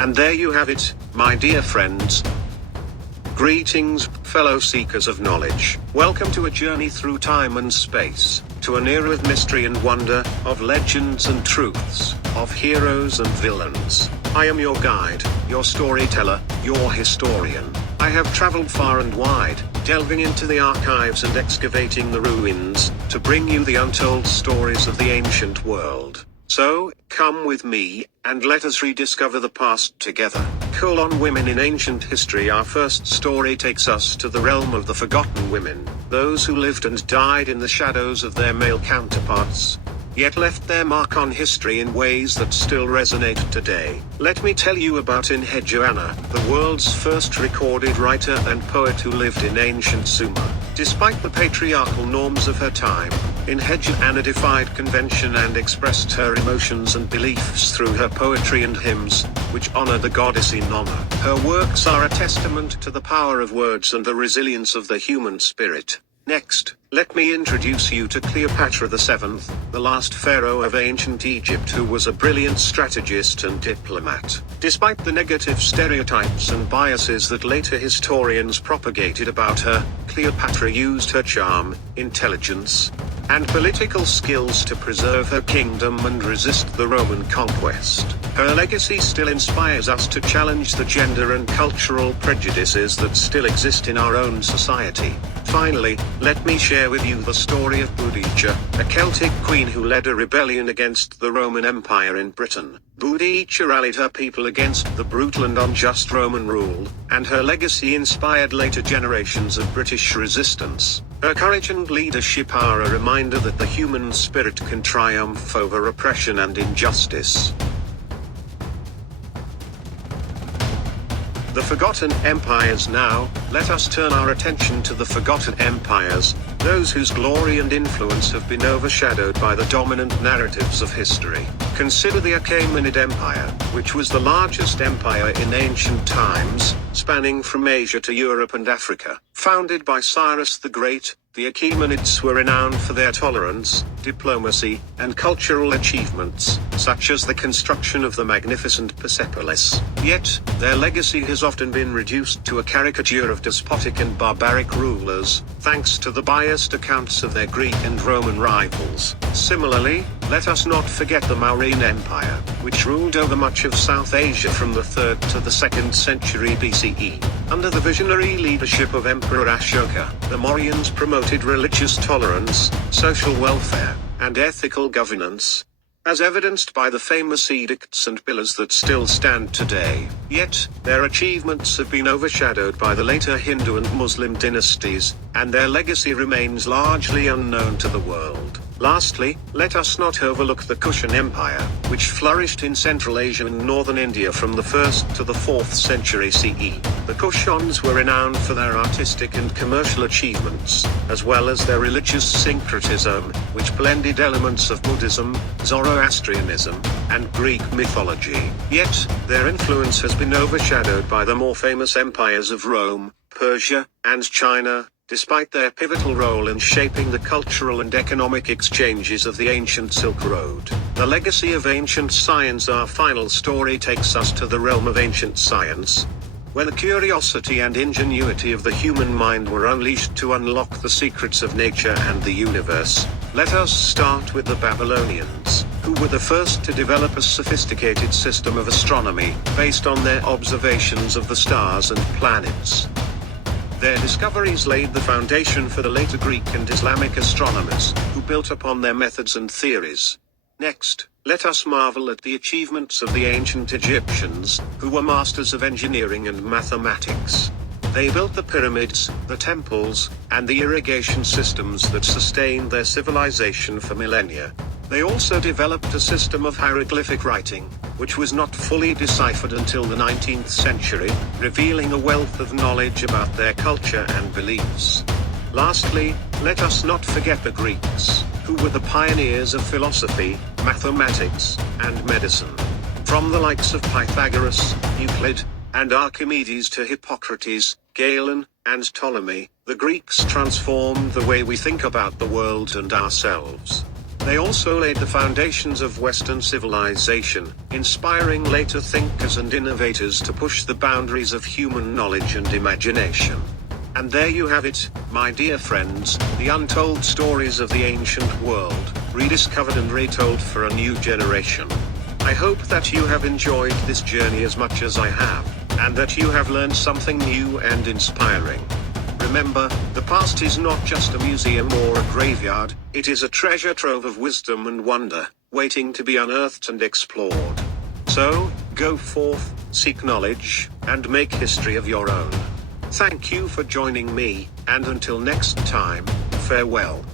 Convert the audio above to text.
And there you have it, my dear friends. Greetings, fellow seekers of knowledge. Welcome to a journey through time and space, to an era of mystery and wonder, of legends and truths, of heroes and villains. I am your guide, your storyteller, your historian. I have traveled far and wide, delving into the archives and excavating the ruins, to bring you the untold stories of the ancient world. So, come with me, and let us rediscover the past together. Women in ancient history. Our first story takes us to the realm of the forgotten women, those who lived and died in the shadows of their male counterparts, yet left their mark on history in ways that still resonate today. Let me tell you about Joanna, the world's first recorded writer and poet who lived in ancient Sumer. Despite the patriarchal norms of her time, Joanna defied convention and expressed her emotions and beliefs through her poetry and hymns, which honor the goddess Inanna. Her works are a testament to the power of words and the resilience of the human spirit. Next, let me introduce you to Cleopatra VII, the last pharaoh of ancient Egypt, who was a brilliant strategist and diplomat. Despite the negative stereotypes and biases that later historians propagated about her, Cleopatra used her charm, intelligence, and political skills to preserve her kingdom and resist the Roman conquest. Her legacy still inspires us to challenge the gender and cultural prejudices that still exist in our own society. Finally, let me share with you the story of Boudicca, a Celtic queen who led a rebellion against the Roman Empire in Britain. Boudicca rallied her people against the brutal and unjust Roman rule, and her legacy inspired later generations of British resistance. Her courage and leadership are a reminder that the human spirit can triumph over oppression and injustice. The Forgotten Empires. Now, let us turn our attention to the Forgotten Empires, those whose glory and influence have been overshadowed by the dominant narratives of history. Consider the Achaemenid Empire, which was the largest empire in ancient times, spanning from Asia to Europe and Africa. Founded by Cyrus the Great, the Achaemenids were renowned for their tolerance, diplomacy, and cultural achievements, such as the construction of the magnificent Persepolis. Yet, their legacy has often been reduced to a caricature of despotic and barbaric rulers, thanks to the biased accounts of their Greek and Roman rivals. Similarly, let us not forget the Mauryan Empire, which ruled over much of South Asia from the 3rd to the 2nd century BCE. Under the visionary leadership of Emperor Ashoka, the Mauryans promoted religious tolerance, social welfare, and ethical governance, as evidenced by the famous edicts and pillars that still stand today. Yet, their achievements have been overshadowed by the later Hindu and Muslim dynasties, and their legacy remains largely unknown to the world. Lastly, let us not overlook the Kushan Empire, which flourished in Central Asia and northern India from the 1st to the 4th century CE. The Kushans were renowned for their artistic and commercial achievements, as well as their religious syncretism, which blended elements of Buddhism, Zoroastrianism, and Greek mythology. Yet, their influence has been overshadowed by the more famous empires of Rome, Persia, and China, despite their pivotal role in shaping the cultural and economic exchanges of the ancient Silk Road. The legacy of ancient science. Our final story takes us to the realm of ancient science, where the curiosity and ingenuity of the human mind were unleashed to unlock the secrets of nature and the universe. Let us start with the Babylonians, who were the first to develop a sophisticated system of astronomy, based on their observations of the stars and planets. Their discoveries laid the foundation for the later Greek and Islamic astronomers, who built upon their methods and theories. Next, let us marvel at the achievements of the ancient Egyptians, who were masters of engineering and mathematics. They built the pyramids, the temples, and the irrigation systems that sustained their civilization for millennia. They also developed a system of hieroglyphic writing, which was not fully deciphered until the 19th century, revealing a wealth of knowledge about their culture and beliefs. Lastly, let us not forget the Greeks, who were the pioneers of philosophy, mathematics, and medicine. From the likes of Pythagoras, Euclid, and Archimedes to Hippocrates, Galen, and Ptolemy, the Greeks transformed the way we think about the world and ourselves. They also laid the foundations of Western civilization, inspiring later thinkers and innovators to push the boundaries of human knowledge and imagination. And there you have it, my dear friends, the untold stories of the ancient world, rediscovered and retold for a new generation. I hope that you have enjoyed this journey as much as I have, and that you have learned something new and inspiring. Remember, the past is not just a museum or a graveyard, it is a treasure trove of wisdom and wonder, waiting to be unearthed and explored. So, go forth, seek knowledge, and make history of your own. Thank you for joining me, and until next time, farewell.